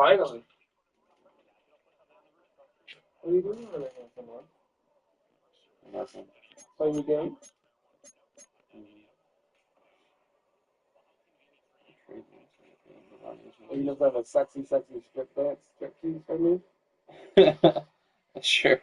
Finally. What are you doing over there, someone? Nothing. Playing the game? Are you just have a sexy strip tease for me? Sure.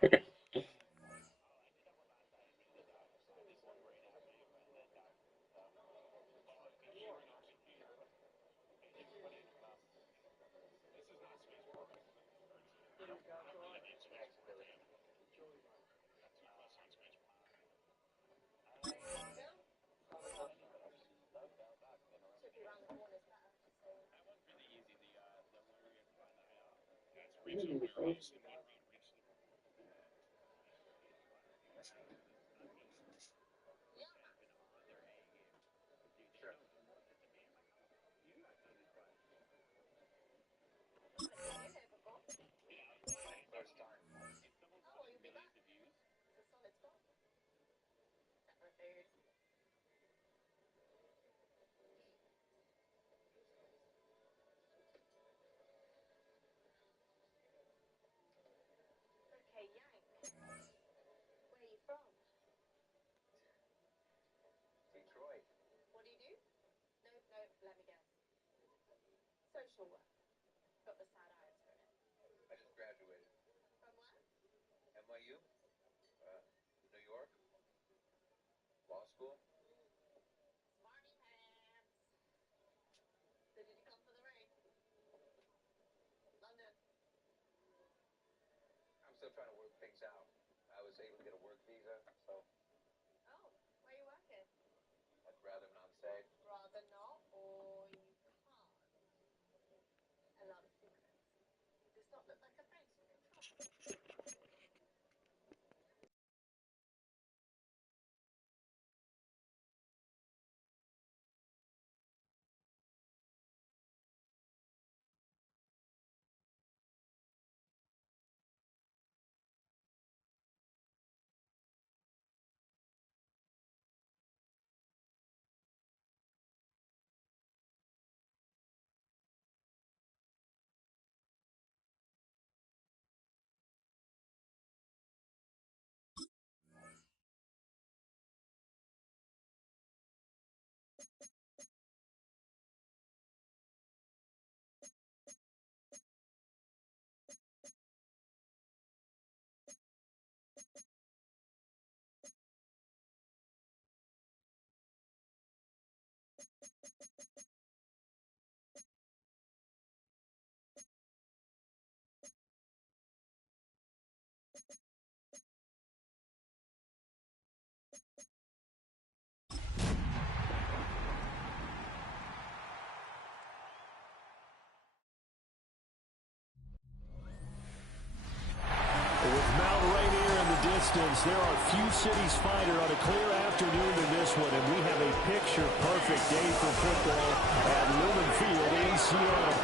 With Mount Rainier in the distance, there are few cities fighter on a clear afternoon than this one, and we have a picture-perfect day for football at Lumen Field in Seattle.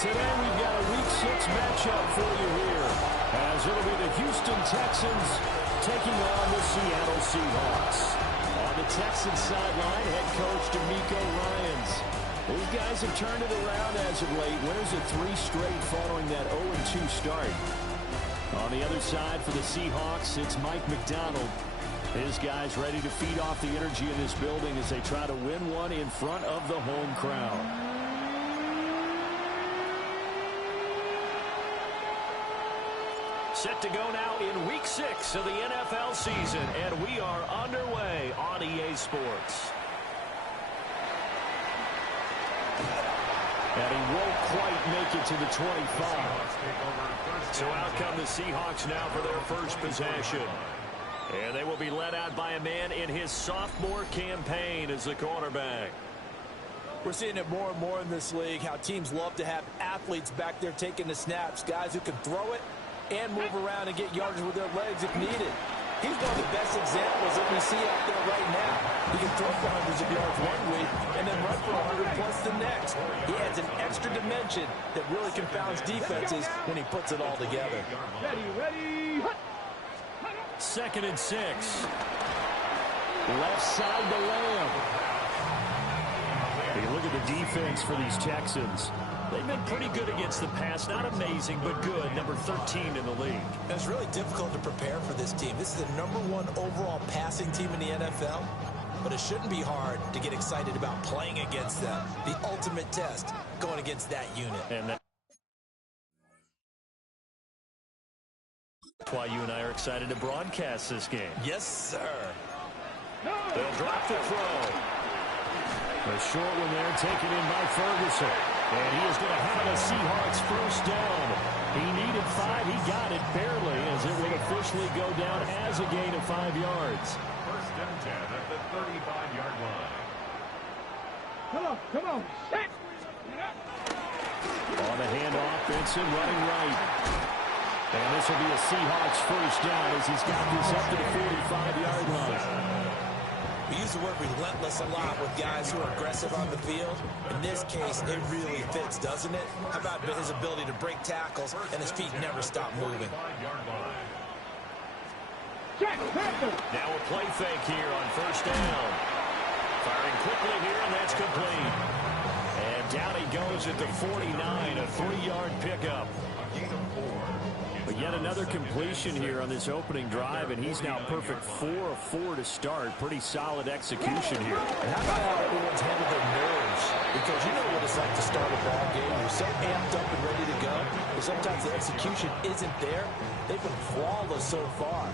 Today we've got a Week 6 matchup for you here, as it'll be the Houston Texans taking on the Seattle Seahawks. On the Texans sideline, head coach DeMeco Ryans. Those guys have turned it around as of late. Winners of 3 straight following that 0-2 start. On the other side for the Seahawks, it's Mike McDonald. His guys ready to feed off the energy in this building as they try to win one in front of the home crowd. Set to go now in Week 6 of the NFL season, and we are underway on EA Sports. And he won't quite make it to the 25. So out come the Seahawks now for their first possession. And they will be led out by a man in his sophomore campaign as the quarterback. We're seeing it more and more in this league, how teams love to have athletes back there taking the snaps, guys who can throw it and move around and get yardage with their legs if needed. He's one of the best examples that we see out there right now. He can throw for hundreds of yards one week and then run for 100+ the next. He adds an extra dimension that really confounds defenses when he puts it all together. Ready. 2nd and 6. Left side to Lamb. You look at the defense for these Texans. They've been pretty good against the pass. Not amazing, but good. Number 13 in the league. And it's really difficult to prepare for this team. This is the #1 overall passing team in the NFL. But it shouldn't be hard to get excited about playing against them. The ultimate test going against that unit. And that's why you and I are excited to broadcast this game. Yes, sir. They'll drop the throw. A short one there taken in by Ferguson. And he is going to have a Seahawks first down. He needed 5. He got it barely as it will officially go down as a gain of 5 yards. First and 10 at the 35-yard line. Come on. On the handoff, Benson running right. And this will be a Seahawks first down as he's got this up to the 45-yard line. We use the word relentless a lot with guys who are aggressive on the field. In this case, it really fits, doesn't it? How about his ability to break tackles and his feet never stop moving? Now a play fake here on first down. Firing quickly here, and that's complete. And down he goes at the 49, a 3-yard pickup. But yet another completion here on this opening drive, and he's now perfect 4 of 4 to start. Pretty solid execution here. And how about how everyone's handled their nerves? Because you know what it's like to start a ball game. You're so amped up and ready to go, but sometimes the execution isn't there. They've been flawless so far.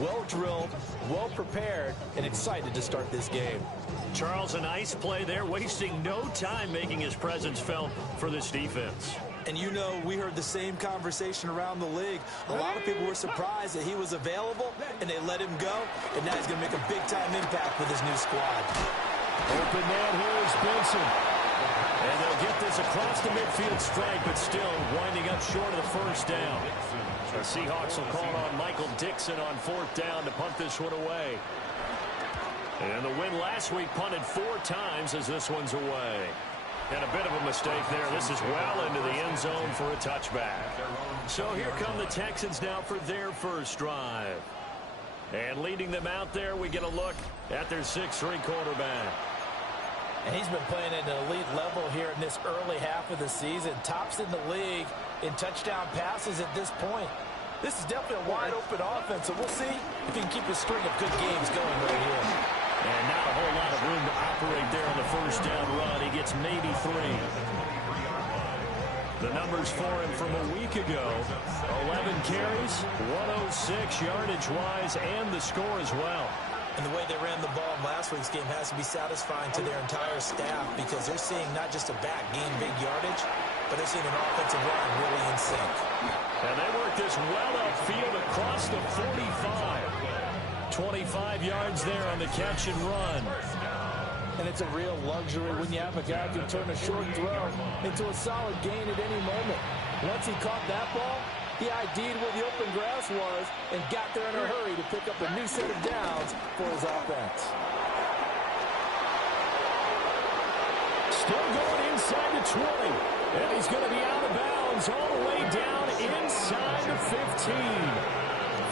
Well drilled, well prepared, and excited to start this game. Charles, a nice play there, wasting no time making his presence felt for this defense. And you know, we heard the same conversation around the league. A lot of people were surprised that he was available, and they let him go. And now he's going to make a big-time impact with his new squad. Open man here is Benson. And they'll get this across the midfield stripe, but still winding up short of the first down. The Seahawks will call on Michael Dixon on 4th down to punt this one away. And the win last week punted 4 times as this one's away. And a bit of a mistake there. This is well into the end zone for a touchback. So here come the Texans now for their first drive. And leading them out there, we get a look at their 6'3" quarterback. And he's been playing at an elite level here in this early half of the season. Tops in the league in touchdown passes at this point. This is definitely a wide-open offense, so we'll see if he can keep a string of good games going right here. And not a whole lot of room to operate there on the first down run. He gets maybe 3. The numbers for him from a week ago: 11 carries, 106 yardage-wise, and the score as well. And the way they ran the ball in last week's game has to be satisfying to their entire staff, because they're seeing not just a back gain big yardage, but they're seeing an offensive line really in sync. And they work this well upfield across the 45. 25 yards there on the catch and run. And it's a real luxury when you have a guy who can turn a short throw into a solid gain at any moment. Once he caught that ball, he ID'd where the open grass was and got there in a hurry to pick up a new set of downs for his offense. Still going inside the 20. And he's going to be out of bounds all the way down inside the 15.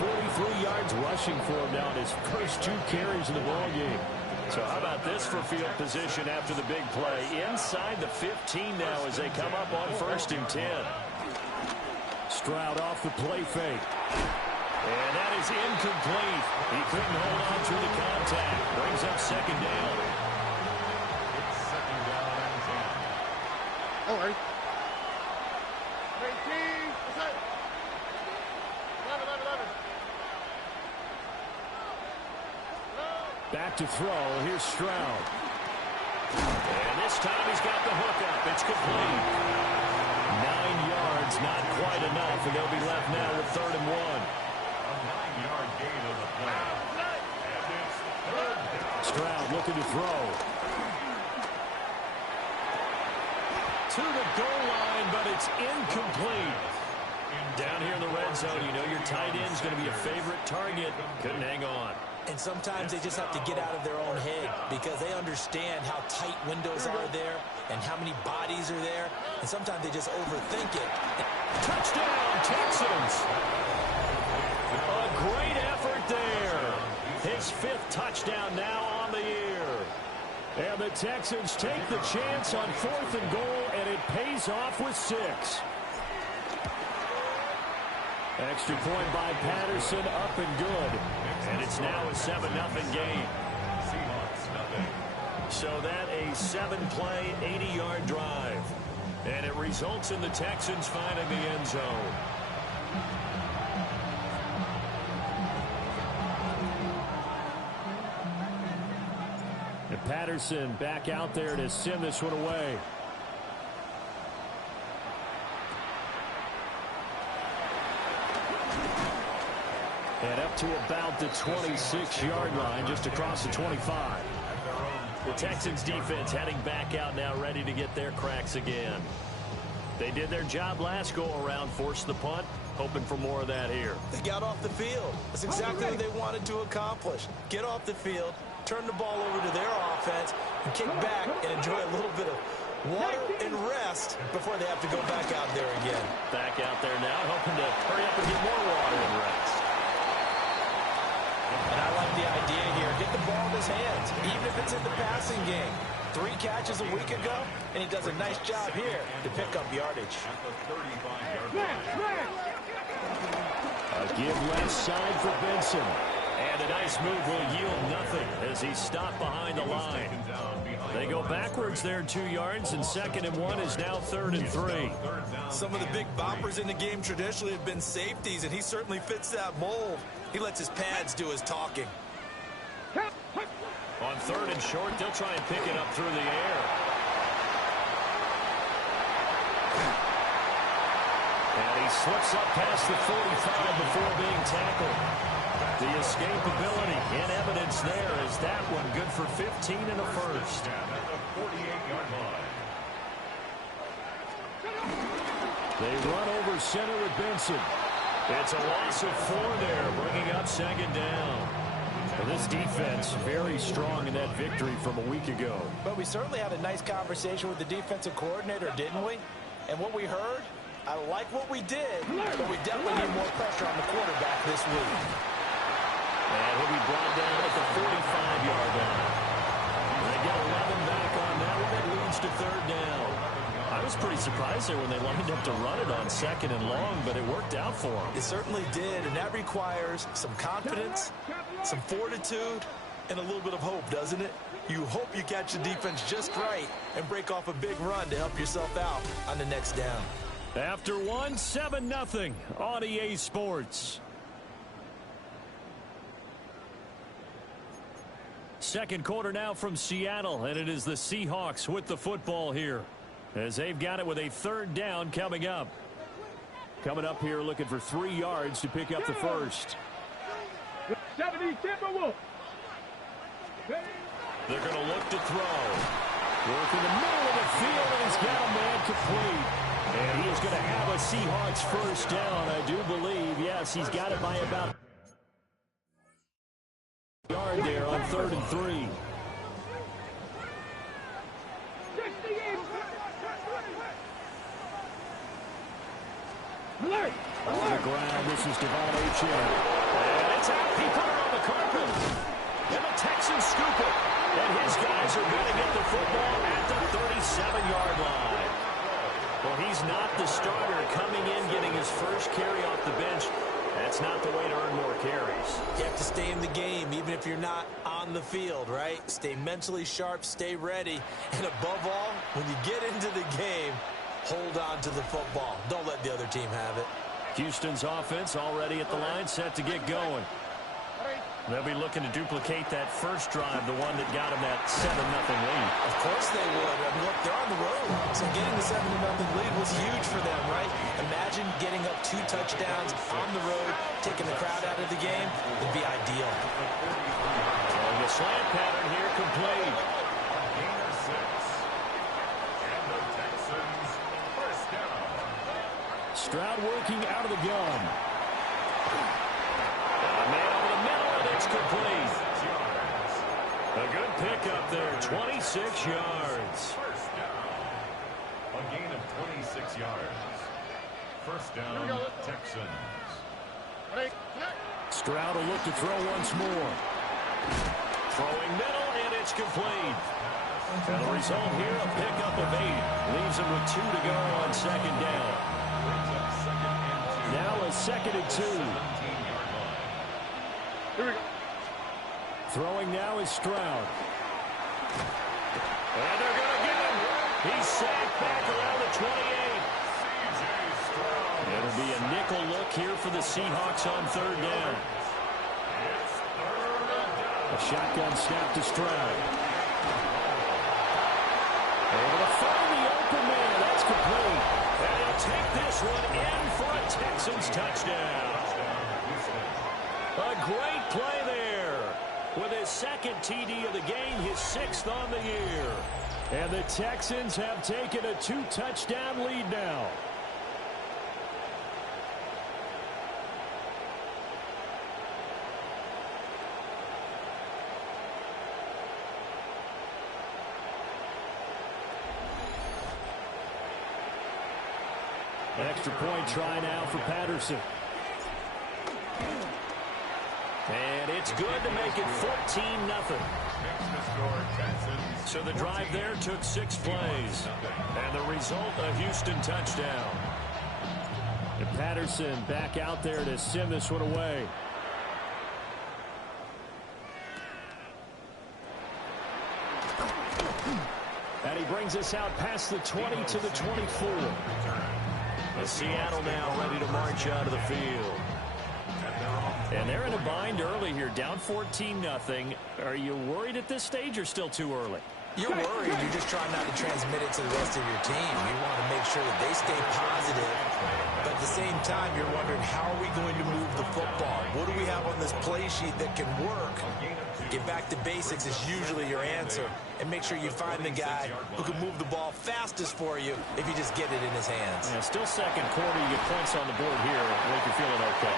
43 yards rushing for him now in his first 2 carries in the ballgame. So how about this for field position after the big play? Inside the 15 now as they come up on 1st and 10. Stroud off the play fake. And that is incomplete. He couldn't hold on through the contact. Brings up 2nd down. It's 2nd down and 10. All right. Back to throw. Here's Stroud. And this time he's got the hook up. It's complete. 9 yards, not quite enough, and they'll be left now with 3rd and 1. A 9-yard gain of the play. And it's 3rd down. Stroud looking to throw. To the goal line, but it's incomplete. Down here in the red zone, you know your tight end's going to be a favorite target. Couldn't hang on. And sometimes they just have to get out of their own head, because they understand how tight windows are there and how many bodies are there. And sometimes they just overthink it. Touchdown, Texans! A great effort there. His 5th touchdown now on the year. And the Texans take the chance on 4th and goal, and it pays off with 6. Extra point by Patterson, up and good. And it's now a 7-0 game. So that a 7-play, 80-yard drive. And it results in the Texans finding the end zone. And Patterson back out there to send this one away. And up to about the 26-yard line, just across the 25. The Texans defense heading back out now, ready to get their cracks again. They did their job last go-around, forced the punt, hoping for more of that here. They got off the field. That's exactly what they wanted to accomplish. Get off the field, turn the ball over to their offense, and kick back and enjoy a little bit of water and rest before they have to go back out there again. Back out there now, hoping to hurry up and get more water and rest. And I like the idea here. Get the ball in his hands, even if it's in the passing game. 3 catches a week ago, and he does a nice job here to pick up yardage. A give left side for Benson. And a nice move will yield nothing as he stopped behind the line. They go backwards there 2 yards, and 2nd and 1 is now 3rd and 3. Some of the big boppers in the game traditionally have been safeties, and he certainly fits that mold. He lets his pads do his talking. On 3rd and short, they'll try and pick it up through the air. And he slips up past the 45 before being tackled. The escapability in evidence there is that one good for 15 and a first. They run over center with Benson. It's a loss of 4 there, bringing up 2nd down. Well, this defense very strong in that victory from a week ago. But we certainly had a nice conversation with the defensive coordinator, didn't we? And what we heard, I like what we did, but we definitely need more pressure on the quarterback this week. And he'll be brought down at the 45-yard line. They get 11 back on that one. It leads to 3rd down. I was pretty surprised there when they lined up to run it on 2nd and long, but it worked out for them. It certainly did, and that requires some confidence, some fortitude, and a little bit of hope, doesn't it? You hope you catch the defense just right and break off a big run to help yourself out on the next down. After 1, 7-0 on EA Sports. Second quarter now from Seattle, and it is the Seahawks with the football here, as they've got it with a 3rd down coming up. Coming up here looking for 3 yards to pick up the first. They're going to look to throw. Work in the middle of the field, and he's got a man complete. And he is going to have a Seahawks first down, I do believe. Yes, he's got it by about a yard there on 3rd and 3. On the ground, this is Devon Achane. And it's out. He put it on the carpet. And the Texans scoop it. And his guys are going to get the football at the 37-yard line. Well, he's not the starter coming in, getting his first carry off the bench. That's not the way to earn more carries. You have to stay in the game, even if you're not on the field, right? Stay mentally sharp, stay ready. And above all, when you get into the game, hold on to the football. Don't let the other team have it. Houston's offense already at the line, set to get going. They'll be looking to duplicate that first drive, the one that got them that 7-0 lead. Of course they would. I mean, look, they're on the road. So getting the 7-0 lead was huge for them, right? Imagine getting up 2 touchdowns on the road, taking the crowd out of the game. It'd be ideal. And the slant pattern here complete. Stroud working out of the gun. A man over the middle, and it's complete. A good pickup there, 26 yards. A gain of 26 yards. First down, Texans. Stroud will look to throw once more. Throwing middle, and it's complete. And the result here, a pickup of 8. Leaves him with 2 to go on second down. Now a 2nd and 2. Here we go. Throwing now is Stroud. And they're going to get him. He's sacked back around the 28. It'll be a nickel look here for the Seahawks on 3rd down. A shotgun snap to Stroud. Able to find the open man. That's complete. And he'll take this one in for a Texans touchdown. A great play there. With his 2nd TD of the game, his 6th on the year. And the Texans have taken a 2-touchdown lead now. Extra point try now for Patterson. And it's good to make it 14-0. So the drive there took 6 plays. And the result, a Houston touchdown. And Patterson back out there to send this one away. And he brings us out past the 20 to the 24. And Seattle now ready to march out of the field. And they're in a bind early here, down 14-0. Are you worried at this stage or still too early? You're worried. You're just trying not to transmit it to the rest of your team. You want to make sure that they stay positive. But at the same time, you're wondering, how are we going to move the football? What do we have on this play sheet that can work? Get back to basics is usually your answer. And make sure you find the guy who can move the ball fastest for you if you just get it in his hands. Yeah, still second quarter. You get points on the board here. I think you're feeling okay.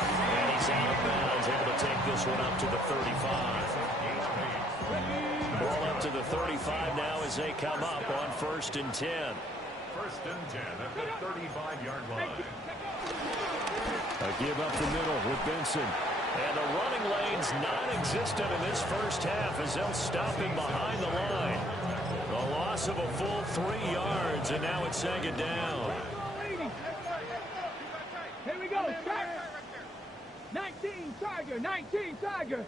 And he's out of bounds, able to take this one up to the 35. Ball up to the 35 now as they come up on 1st and 10. 1st and 10 at the 35-yard line. A give up the middle with Benson. And the running lane's non-existent in this first half as they'll stop him behind the line. The loss of a full 3 yards, and now it's 2nd down. Here we go. 19 Tiger. 19 Tiger.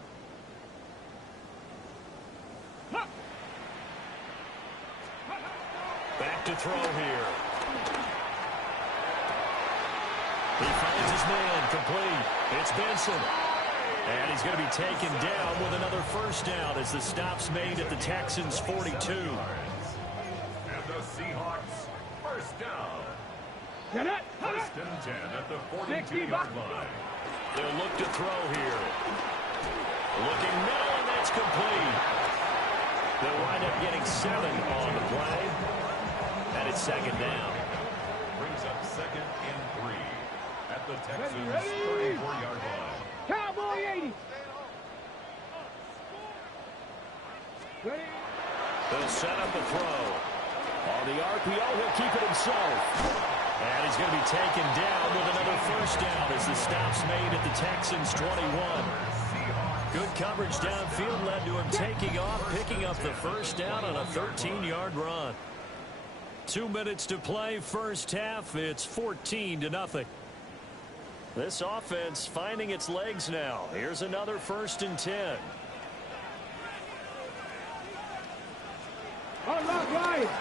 Back to throw here. He finds his man, complete. It's Benson. And he's going to be taken down with another 1st down as the stop's made at the Texans' 42. And the Seahawks, 1st down. 1st and 10 at the 42-yard line. They'll look to throw here. Looking middle, and that's complete. They'll wind up getting 7 on the play. And it's 2nd down. Brings up 2nd and 3 at the Texans' 34-yard line. Cowboy 80. Ready? They'll set up the throw. On the RPO, he'll keep it himself. And he's going to be taken down with another 1st down as the stop's made at the Texans' 21. Good coverage downfield led to him taking off, picking up the 1st down on a 13-yard run. 2 minutes to play, first half. It's 14-0. This offense finding its legs now. Here's another 1st and 10.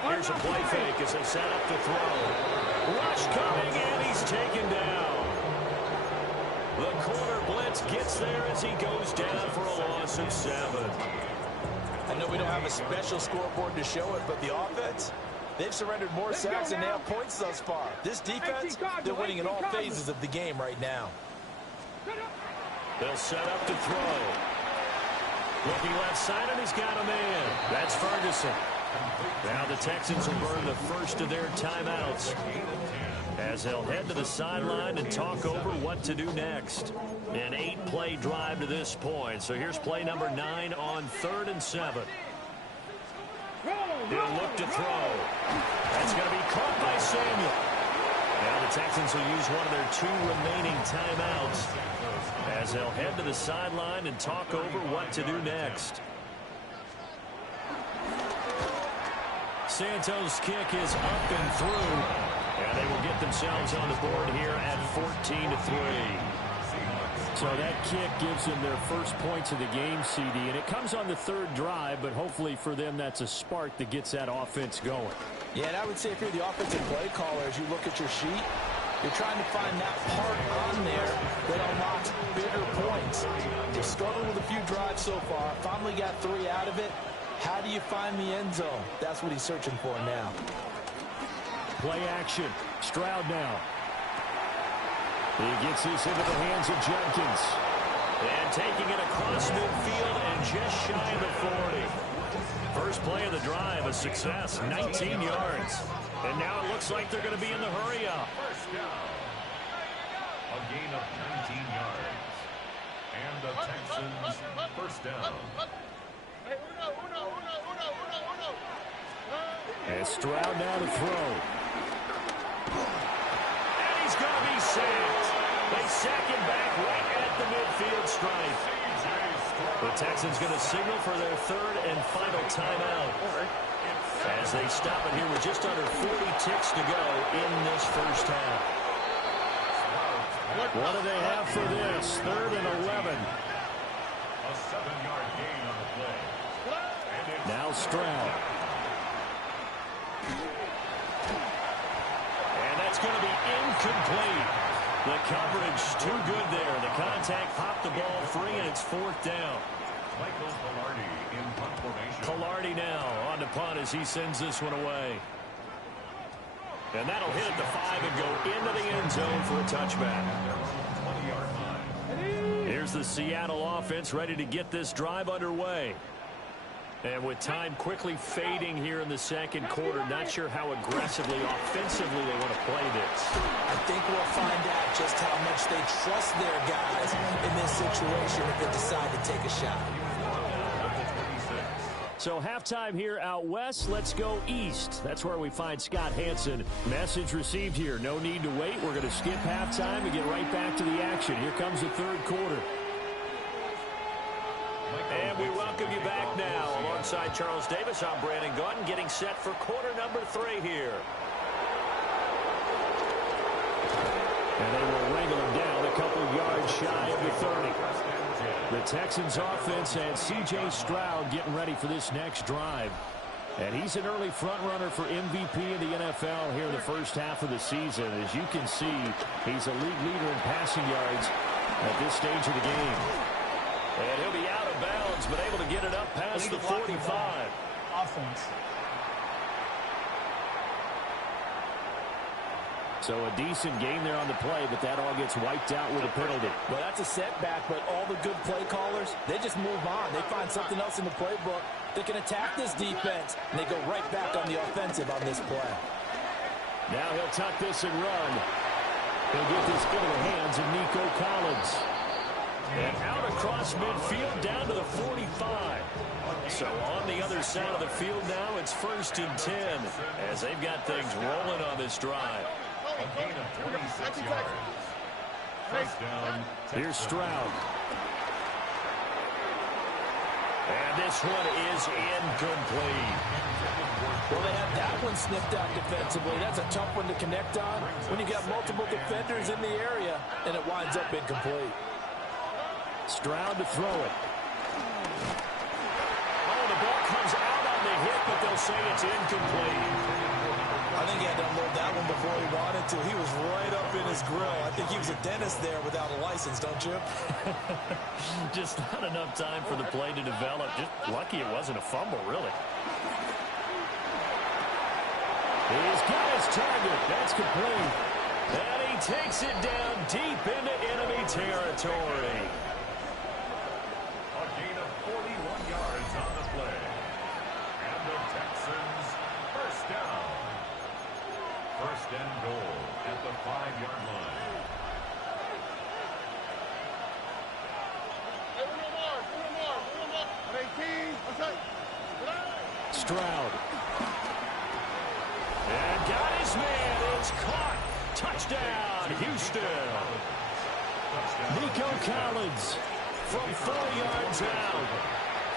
Here's a play fake as they set up to throw. Rush coming, and he's taken down. The corner blitz gets there as he goes down for a loss of 7. I know we don't have a special scoreboard to show it, but the offense, they've surrendered more sacks than nailed points thus far. This defense, they're winning in all phases of the game right now. They'll set up to throw. Looking left side, and he's got a man. That's Ferguson. Now the Texans will burn the first of their timeouts as they'll head to the sideline and talk over what to do next. An 8-play drive to this point. So here's play number 9 on 3rd and 7. He'll look to throw. That's going to be caught by Samuel. Now the Texans will use one of their 2 remaining timeouts as they'll head to the sideline and talk over what to do next. Santos' kick is up and through. And they will get themselves on the board here at 14-3. So that kick gives them their first points of the game, CD. And it comes on the third drive, but hopefully for them that's a spark that gets that offense going. Yeah, and I would say if you're the offensive play caller, as you look at your sheet, you're trying to find that part on there that unlocks bigger points. You're struggling with a few drives so far. Finally got 3 out of it. How do you find the end zone? That's what he's searching for now. Play action. Stroud now. He gets this into the hands of Jenkins. And taking it across midfield and just shy of the 40. First play of the drive, a success, 19 yards. And now it looks like they're going to be in the hurry up. First down. A gain of 19 yards. And the Texans first down. And Stroud now to throw. And he's going to be sacked. They sack him back right at the midfield stripe. The Texans going to signal for their third and final timeout as they stop it here with just under 40 ticks to go in this first half. What do they have for this? 3rd and 11. A 7-yard gain on the play. Now Stroud. And that's going to be incomplete. The coverage too good there. The contact popped the ball free, and it's 4th down. Michael Pilardi in punt formation. Pilardi now on the punt as he sends this one away. And that'll hit at the 5 and go into the end zone for a touchback. 20-yard line. Here's the Seattle offense ready to get this drive underway. And with time quickly fading here in the second quarter, not sure how aggressively, offensively they want to play this. I think we'll find out just how much they trust their guys in this situation if they decide to take a shot. So halftime here out west. Let's go east. That's where we find Scott Hansen. Message received here. No need to wait. We're going to skip halftime and get right back to the action. Here comes the third quarter. And we welcome you back now. Alongside Charles Davis, I'm Brandon Gaudin, getting set for quarter number 3 here. And they will wrangle him down a couple yards shy of the 30. The Texans offense and C.J. Stroud getting ready for this next drive. And he's an early front runner for MVP in the NFL here in the first half of the season. As you can see, he's a league leader in passing yards at this stage of the game. And he'll be out of bounds, but able to get it up past the 45. Offense. So a decent gain there on the play, but that all gets wiped out with a penalty. Well, that's a setback, but all the good play callers, they just move on. They find something else in the playbook. They can attack this defense, and they go right back on the offensive on this play. Now he'll tuck this and run. He'll get this into the hands of Nico Collins. And out across midfield down to the 45. So on the other side of the field now, it's 1st and 10 as they've got things rolling on this drive. A gain of 26 yards. First down. Here's Stroud. And this one is incomplete. Well, they have that one sniffed out defensively. That's a tough one to connect on when you got multiple defenders in the area, and it winds up incomplete. Stroud to throw it. Oh, the ball comes out on the hit, but they'll say it's incomplete. I think he had to unload that one before he wanted to. He was right up in his grill. I think he was a dentist there without a license, don't you? Just not enough time for the play to develop. Just lucky it wasn't a fumble, really. He's got his target. That's complete. And he takes it down deep into enemy territory. A gain of 41 yards on the play. And the Texans first down. First and goal at the 5-yard line. Stroud. And got his man. It's caught. Touchdown, Houston. Nico Collins from 4 yards out.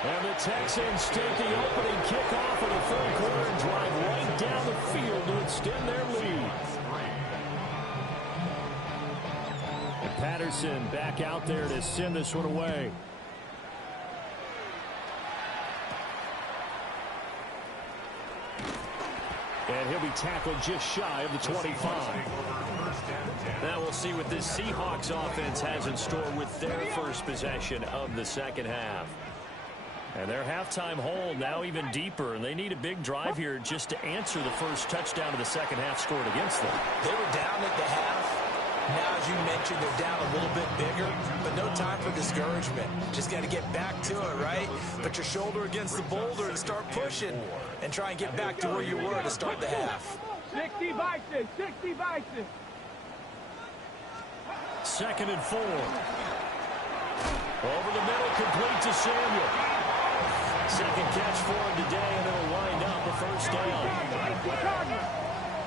And the Texans take the opening kickoff of the third quarter and drive right down the field to extend their lead. And Patterson back out there to send this one away. And he'll be tackled just shy of the 25. Now we'll see what this Seahawks offense has in store with their first possession of the second half. And their halftime hold now even deeper, and they need a big drive here just to answer the first touchdown of the second half scored against them. They were down at the half. Now, as you mentioned, they're down a little bit bigger, but no time for discouragement. Just got to get back to it, right? Put your shoulder against the boulder and start pushing and try and get back to where you were to start the half. 60 Bison, 60 Bison. 2nd and 4. Over the middle, complete to Samuel. Second catch for him today, and it'll wind up a first down.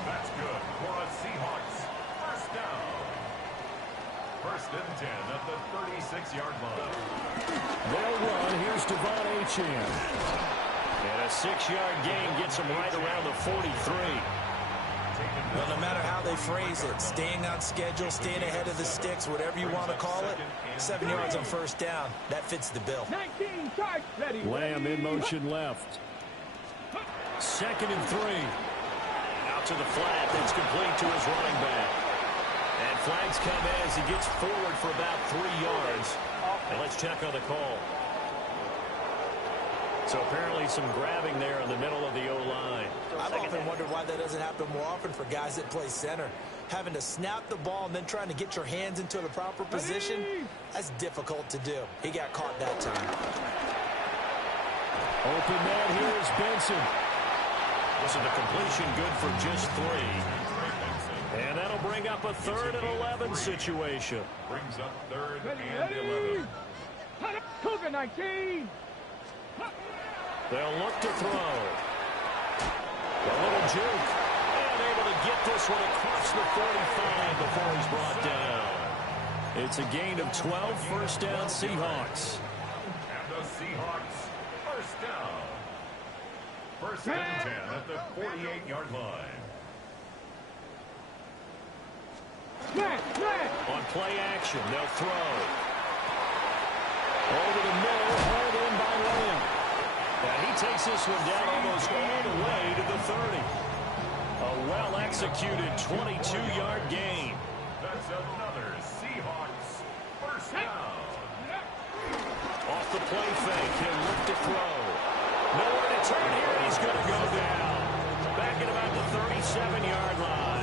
That's good for a Seahawks first down. 1st and 10 at the 36-yard line. They'll run. Here's Devon Achane. And a 6-yard gain gets him right around the 43. Well, no matter how they phrase it, staying on schedule, staying ahead of the sticks, whatever you want to call it, 7 yards on first down, that fits the bill. 19 charge, ready. Lamb in motion left. 2nd and 3. Out to the flat. That's complete to his running back. And flags come as he gets forward for about 3 yards. And let's check on the call. So apparently some grabbing there in the middle of the O-line. I've often wondered why that doesn't happen more often for guys that play center. Having to snap the ball and then trying to get your hands into the proper position, that's difficult to do. He got caught that time. Open man here is Benson. So the completion good for just 3. And that'll bring up a 3rd and 11 situation. Brings up 3rd and 11. Cougar 19. They'll look to throw. A little juke. And able to get this one across the 45 before he's brought down. It's a gain of 12, first down Seahawks. And the Seahawks first down. 1st and 10 at the 48-yard line. On play action, they'll throw. Over the middle, hauled in by Lamb. And he takes this one down almost all the way to the 30. A well-executed 22-yard gain. That's another Seahawks first down. Off the play fake, he'll look to throw. Nowhere to turn here, and he's going to go down. Back at about the 37-yard line.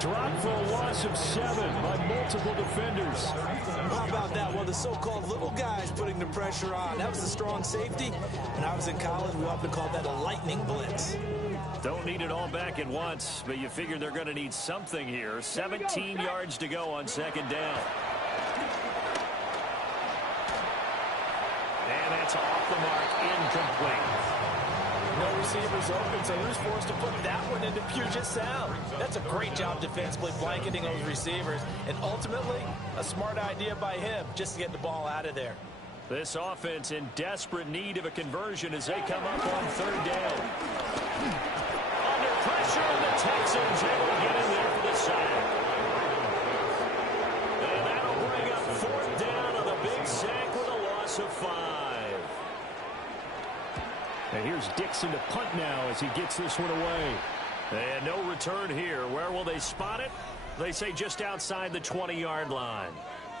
Dropped for a loss of 7 by multiple defenders. How about that? Well, the so-called little guys putting the pressure on. That was a strong safety. When I was in college, we often called that a lightning blitz. Don't need it all back at once, but you figure they're going to need something here. 17 yards to go on 2nd down. And that's off the mark, incomplete. No receivers open, so he was forced to put that one into Puget Sound. That's a great job defensively blanketing those receivers, and ultimately a smart idea by him just to get the ball out of there. This offense in desperate need of a conversion as they come up on 3rd down. Under pressure, and the Texans able to get in there for the sack. And that'll bring up 4th down on the big sack with a loss of 5. And here's Dixon to punt now as he gets this one away. And no return here. Where will they spot it? They say just outside the 20-yard line.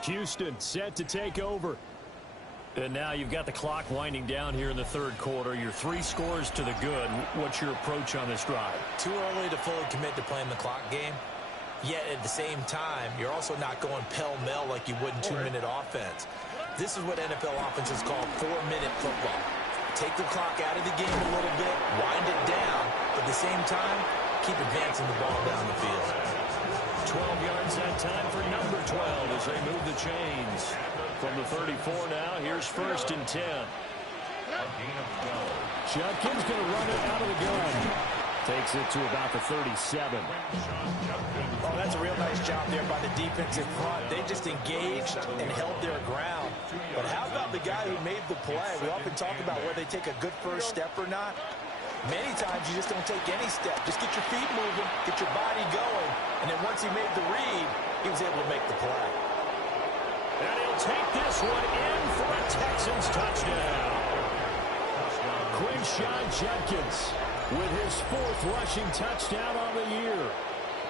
Houston set to take over. And now you've got the clock winding down here in the 3rd quarter. You're 3 scores to the good. What's your approach on this drive? Too early to fully commit to playing the clock game. Yet at the same time, you're also not going pell-mell like you would in 2-minute offense. This is what NFL offenses call 4-minute football. Take the clock out of the game a little bit, wind it down, but at the same time, keep advancing the ball down the field. 12 yards that time for number 12 as they move the chains. From the 34 now, here's 1st and 10. Judkins going to run it out of the gun. Takes it to about the 37. Oh, that's a real nice job there by the defensive front. They just engaged and held their ground. But how about the guy who made the play? We often talk about whether they take a good first step or not. Many times you just don't take any step. Just get your feet moving, get your body going, and then once he made the read, he was able to make the play. And he'll take this one in for a Texans touchdown. Quinshon Judkins with his 4th rushing touchdown on the year.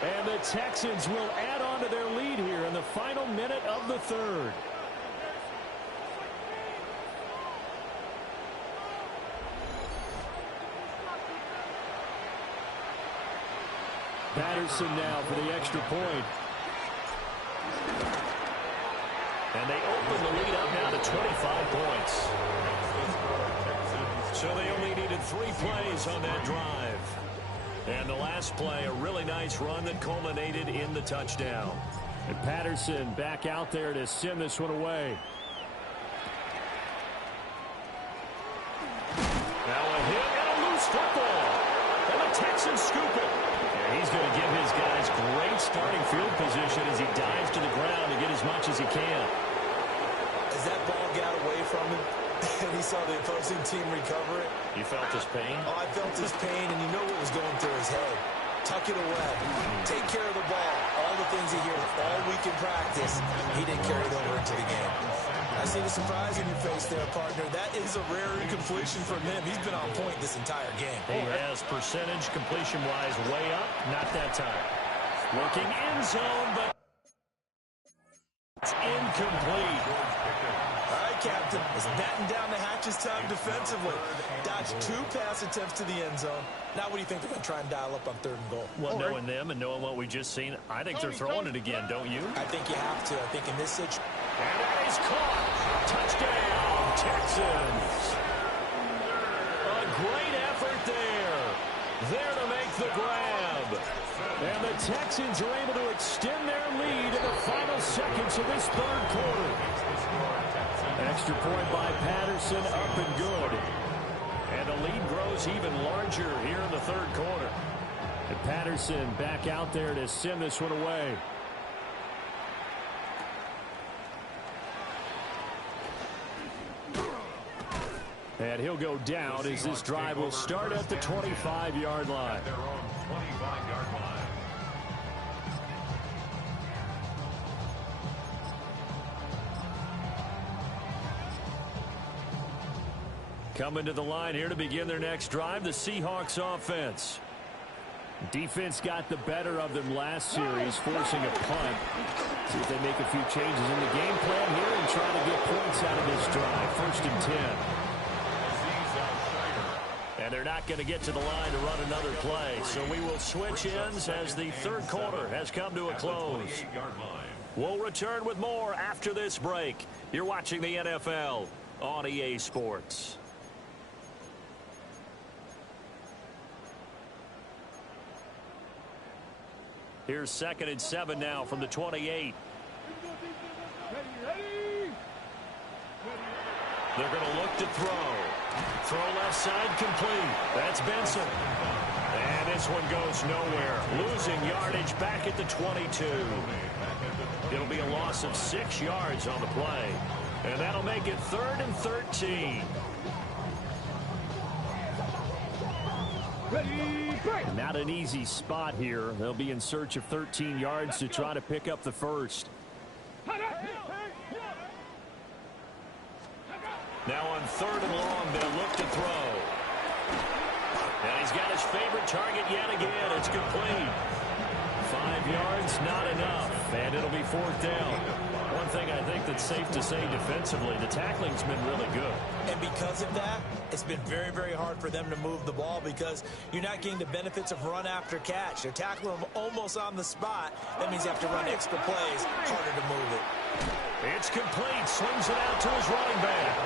And the Texans will add on to their lead here in the final minute of the 3rd. Patterson now for the extra point. And they open the lead up now to 25 points. So they only needed 3 plays on that drive. And the last play, a really nice run that culminated in the touchdown. And Patterson back out there to send this one away. Now a hit and a loose football. And the Texans scoop it. And he's going to give his guys great starting field position as he dives to the ground to get as much as he can. As that ball got away from him, and he saw the opposing team recover it. You felt his pain? Oh, I felt his pain, and you know what was going through his head. Tuck it away. Take care of the ball. All the things he hears all week in practice, he didn't carry it over into the game. I see the surprise in your face there, partner. That is a rare incompletion from him. He's been on point this entire game. He has percentage completion-wise way up. Not that time. Looking end zone, but it's incomplete. All right, Captain. It's batten down the hatches time defensively. Dodged 2 pass attempts to the end zone. Now what do you think they're going to try and dial up on 3rd and goal? Well, knowing them and knowing what we just seen, I think they're throwing it again, don't you? I think you have to. I think in this situation. And that is caught. Touchdown, Texans. A great effort there. There to make the grab. And the Texans are able to extend their lead in the final seconds of this 3rd quarter. Extra point by Patterson, up and good. And the lead grows even larger here in the 3rd quarter. And Patterson back out there to send this one away. And he'll go down as this drive will start at the 25-yard line. Their own 25-yard line. Coming to the line here to begin their next drive, the Seahawks offense. Defense got the better of them last series, forcing a punt. See if they make a few changes in the game plan here and try to get points out of this drive. 1st and 10. And they're not going to get to the line to run another play. So we will switch ends as the 3rd quarter has come to a close. We'll return with more after this break. You're watching the NFL on EA Sports. Here's 2nd and 7 now from the 28. They're going to look to throw. Throw left side complete. That's Benson. And this one goes nowhere. Losing yardage back at the 22. It'll be a loss of 6 yards on the play. And that'll make it 3rd and 13. Not an easy spot here. They'll be in search of 13 yards to try to pick up the first. Now on 3rd and long, they'll look to throw. And he's got his favorite target yet again. It's complete. 5 yards, not enough. And it'll be 4th down. One thing I think that's safe to say defensively, the tackling's been really good. And because of that, it's been very, very hard for them to move the ball because you're not getting the benefits of run after catch. They're tackling them almost on the spot. That means you have to run extra plays, harder to move it. It's complete. Swings it out to his running back.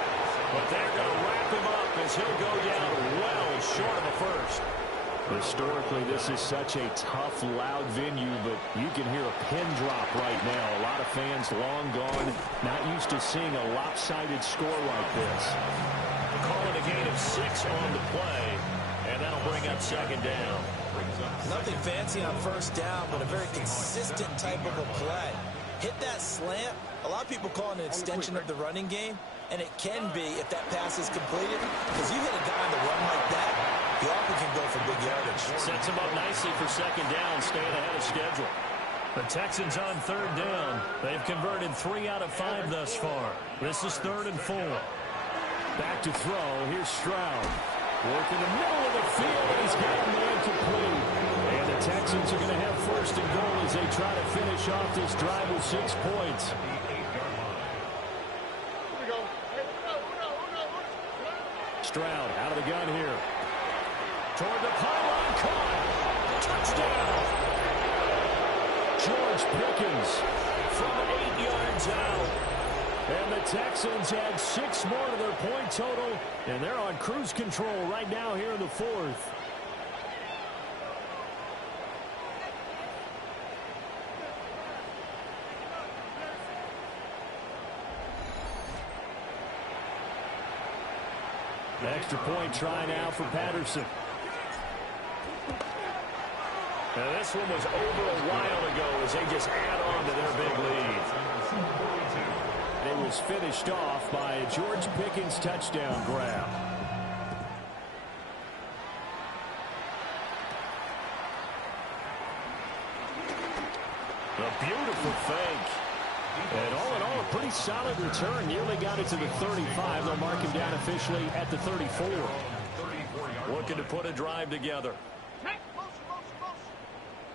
But they're going to wrap him up as he'll go down well short of the first. Historically, this is such a tough, loud venue, but you can hear a pin drop right now. A lot of fans long gone, not used to seeing a lopsided score like this. Calling a gain of 6 on the play, and that'll That'll bring up second down. Nothing fancy on first down, but a very consistent type of a play. Hit that slant. A lot of people call it an extension of the running game, and it can be if that pass is completed, because you hit a guy on the run like that, he often can go for big yardage. Sets him up nicely for second down, staying ahead of schedule. The Texans on third down. They've converted 3 out of 5 thus far. This is 3rd and 4. Back to throw. Here's Stroud. Working the middle of the field, and he's got a man complete. And the Texans are going to have 1st and goal as they try to finish off this drive with 6 points. Stroud out of the gun here. Toward the pylon, caught. Touchdown. George Pickens from 8 yards out. And the Texans had 6 more to their point total, and they're on cruise control right now here in the 4th. Extra point try now for Patterson. Now this one was over a while ago as they just add on to their big lead. It was finished off by a George Pickens touchdown grab. A beautiful fake. And all in all, a pretty solid return. Nearly got it to the 35. They'll mark him down officially at the 34. Looking to put a drive together.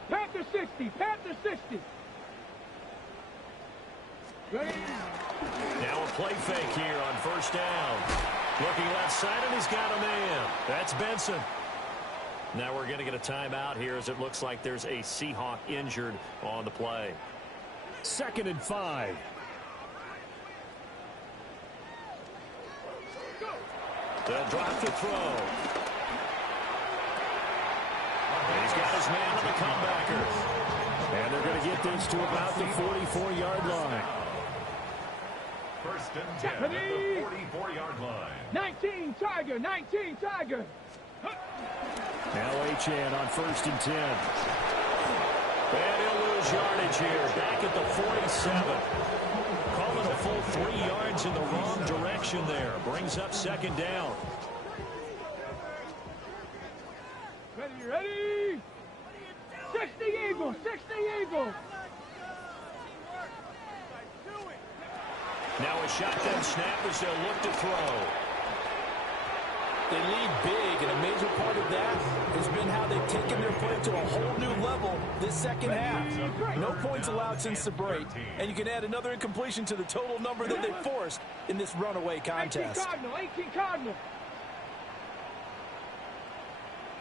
Panther 60, Panther 60. Now a play fake here on first down. Looking left side, and he's got a man. That's Benson. Now we're going to get a timeout here as it looks like there's a Seahawk injured on the play. 2nd and 5. They'll drop the throw. And he's got his man on the comebacker. And they're going to get this to about the 44-yard line. 1st and 10 at the 44-yard line. 19 Tiger, 19 Tiger. Now Achane on 1st and 10. And he'll lose yardage here. Back at the 47. Calling a full 3 yards in the wrong direction there. Brings up 2nd down. Ready? 60 Eagles, 60 Eagles. Now a shotgun snap as they'll look to throw. They lead big, and a major part of that has been how they've taken their play to a whole new level this second half. No points allowed since the break, and you can add another incompletion to the total number that they forced in this runaway contest. 18 Cardinal.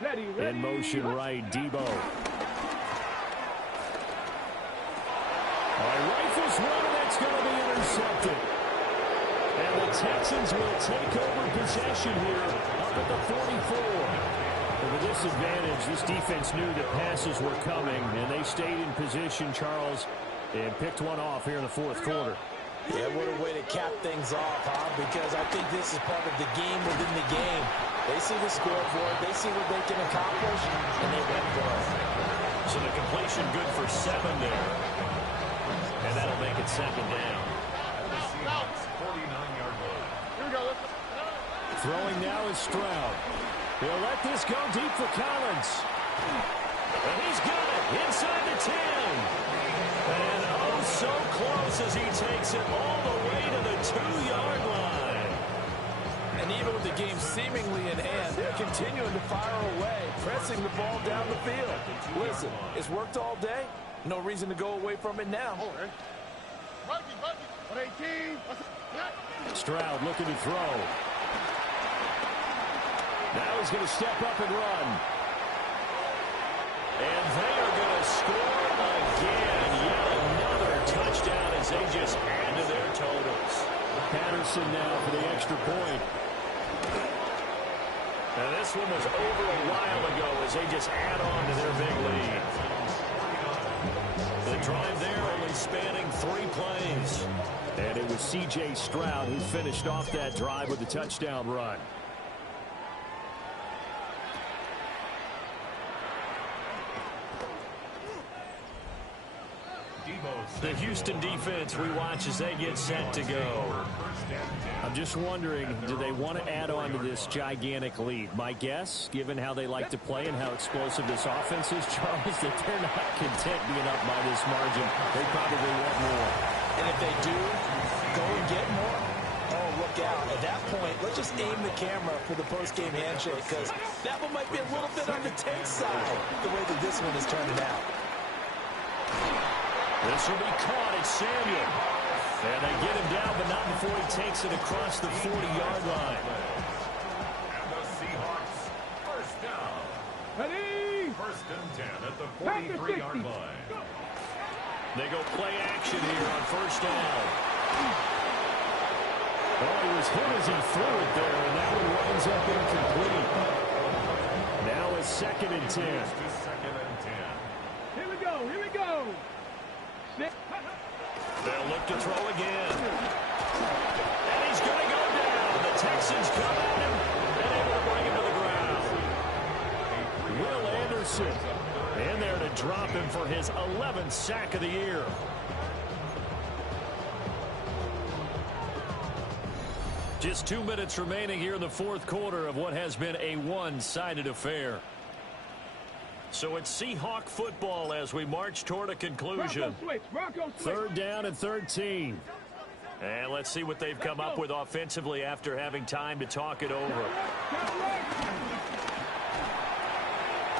Ready. In motion right, Debo. Rifles one, that's going to be intercepted. And the Texans will take over possession here up at the 44. With a disadvantage, this defense knew that passes were coming, and they stayed in position, Charles, and picked one off here in the 4th quarter. Yeah, what a way to cap things off, huh? Because I think this is part of the game within the game. They see the scoreboard, they see what they can accomplish, and they went for it. So the completion good for 7 there. And that'll make it 2nd down. 49-yard line. Here we go. Throwing now is Stroud. He'll let this go deep for Collins. And he's got it inside the 10. And oh, so close as he takes it all the way to the 2-yard line. And even with the game seemingly in hand, they're continuing to fire away, pressing the ball down the field. Listen, it's worked all day. No reason to go away from it now. 18. Stroud looking to throw. Now he's going to step up and run. And they are going to score again. Yet another touchdown as they just add to their totals. Patterson now for the extra point. And this one was over a while ago as they just add on to their big lead. The drive there only spanning 3 plays. And it was C.J. Stroud who finished off that drive with the touchdown run. The Houston defense we watch as they get set to go. I'm just wondering, do they want to add on to this gigantic lead? My guess, given how they like to play and how explosive this offense is, Charles, that they're not content being up by this margin. They probably want more. And if they do go and get more, oh, look out. At that point, let's just aim the camera for the post-game handshake, because that one might be a little bit on the tense side, the way that this one is turning out. This will be caught. It's Samuel. And they get him down, but not before he takes it across the 40-yard line. And the Seahawks, first down. Ready? First and 10 at the 43-yard line. They go play action here on first down. Oh, he was hit as he threw it there, and that one winds up incomplete. Now it's second and 10. Second and 10. Here we go. Here we go. They'll look to throw again. And he's going to go down. The Texans come at him and able to bring him to the ground. Will Anderson in there to drop him for his 11th sack of the year. Just 2 minutes remaining here in the fourth quarter of what has been a one-sided affair. So it's Seahawk football as we march toward a conclusion. Bronco switch. Third down and 13. And let's see what they've come up with offensively after having time to talk it over.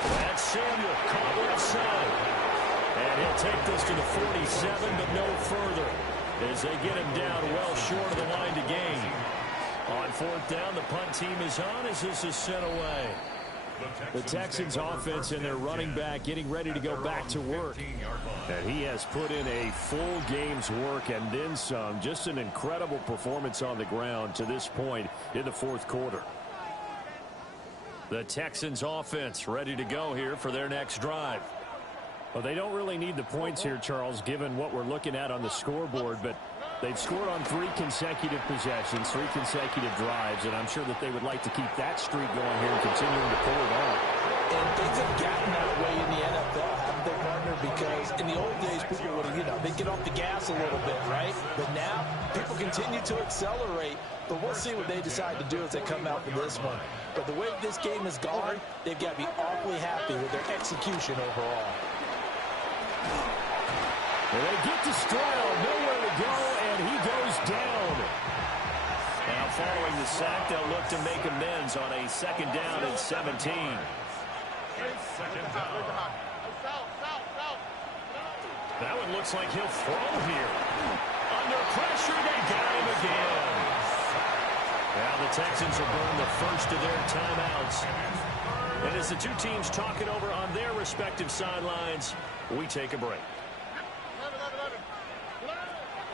That's Samuel caught left side. And he'll take this to the 47, but no further, as they get him down well short of the line to gain. On fourth down, the punt team is on as this is sent away. The Texans offense and their running back getting ready to go back to work. And he has put in a full game's work and then some. Just an incredible performance on the ground to this point in the fourth quarter. The Texans offense ready to go here for their next drive. Well, they don't really need the points here, Charles, given what we're looking at on the scoreboard, but they've scored on 3 consecutive possessions, 3 consecutive drives, and I'm sure that they would like to keep that streak going here and continuing to pull it on. And things have gotten that way in the NFL, haven't they, partner? Because in the old days, people would, they'd get off the gas a little bit, right? But now, people continue to accelerate. But we'll see what they decide to do as they come out for this one. But the way this game has gone, they've got to be awfully happy with their execution overall. And they get to Stroud, nowhere to go, and he goes down. Now following the sack, they'll look to make amends on a second down and 17. Second down. That one looks like he'll throw here. Under pressure, they got him again. Now the Texans will burn the first of their timeouts. And as the two teams talk it over on their respective sidelines, we take a break.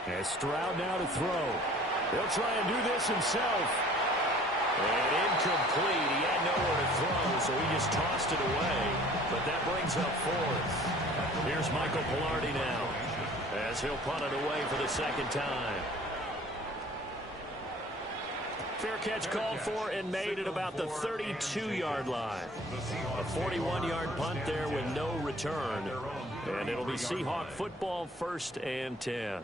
As Stroud now to throw. He'll try and do this himself. And incomplete. He had nowhere to throw, so he just tossed it away. But that brings up fourth. Here's Michael Pilardi now, as he'll punt it away for the second time. Fair catch called for and made at about the 32-yard line. A 41-yard punt there with no return. And it'll be Seahawk football, first and 10.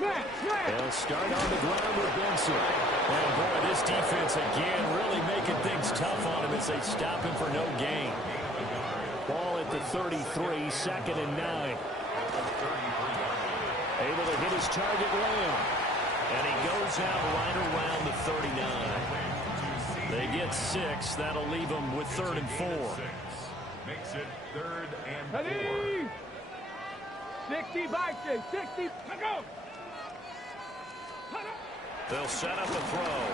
They'll start on the ground with Benson. And boy, this defense again really making things tough on him as they stop him for no gain. Ball at the 33, second and 9. Able to hit his target, Lamb. And he goes out right around the 39. They get 6. That'll leave them with 3rd and 4. Makes it 3rd and 4. Ready? 60 by 60. Go. They'll set up a throw.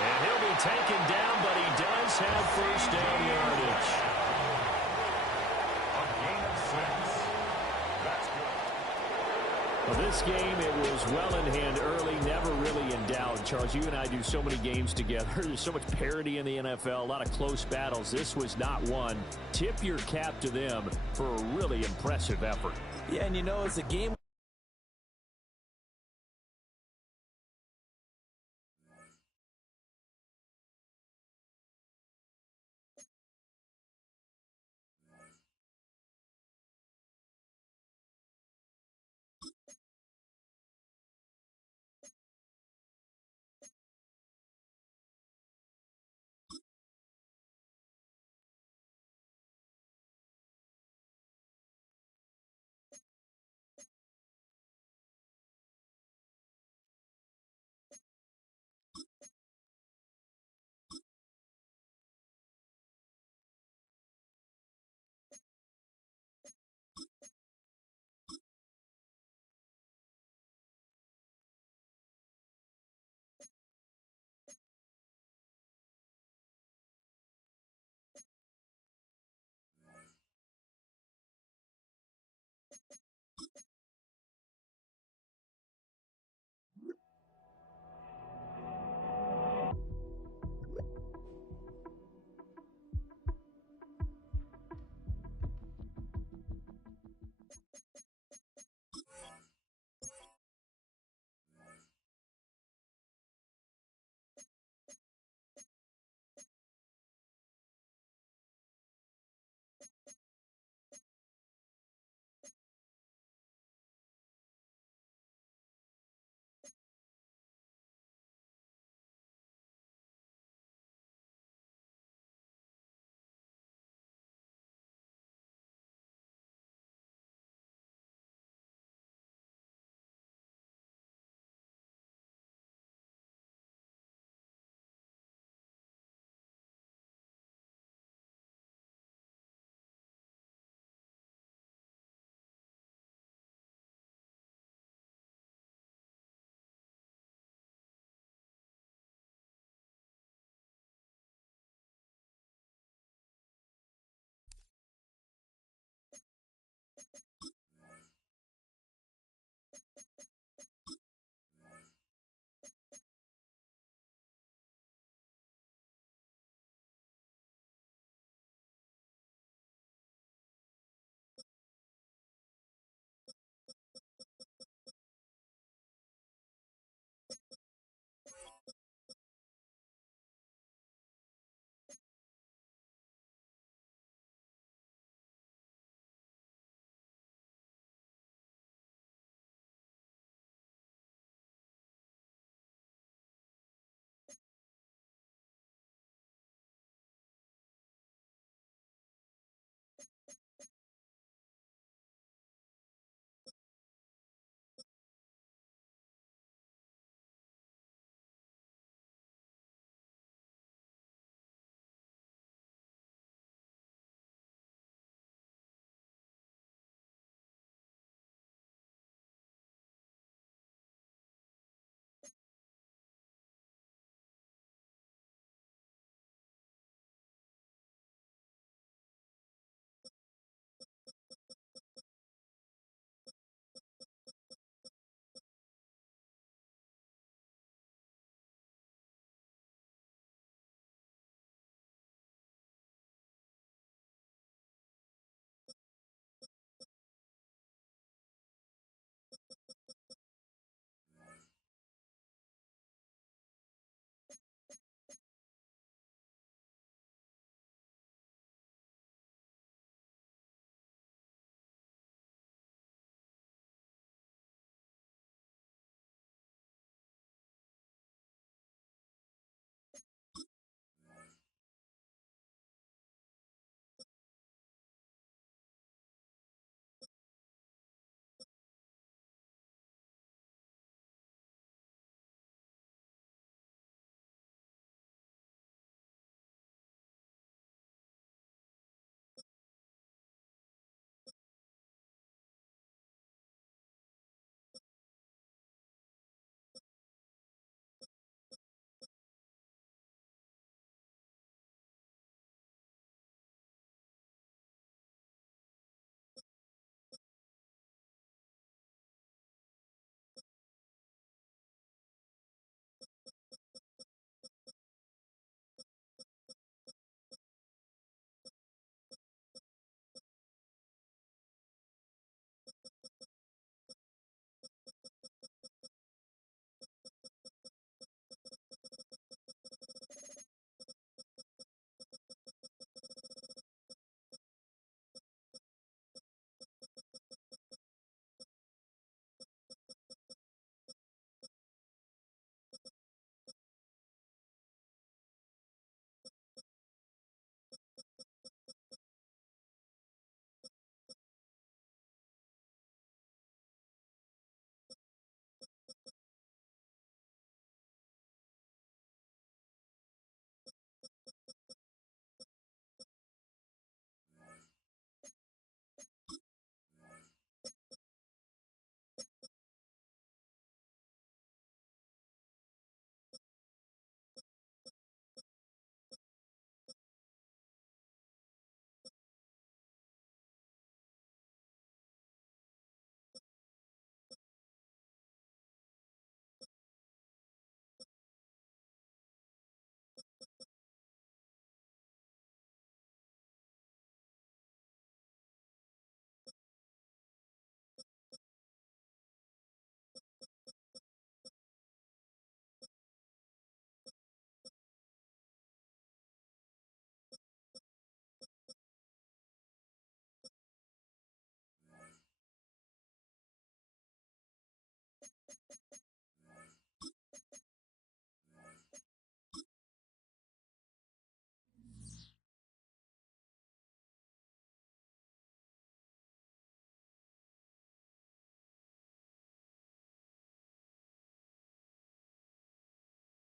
And he'll be taken down, but he does have first down yardage. A gain of 6. That's good. Well, this game, it was well in hand early, never really in doubt. Charles, you and I do so many games together. There's so much parity in the NFL, a lot of close battles. This was not one. Tip your cap to them for a really impressive effort. Yeah, and it's a game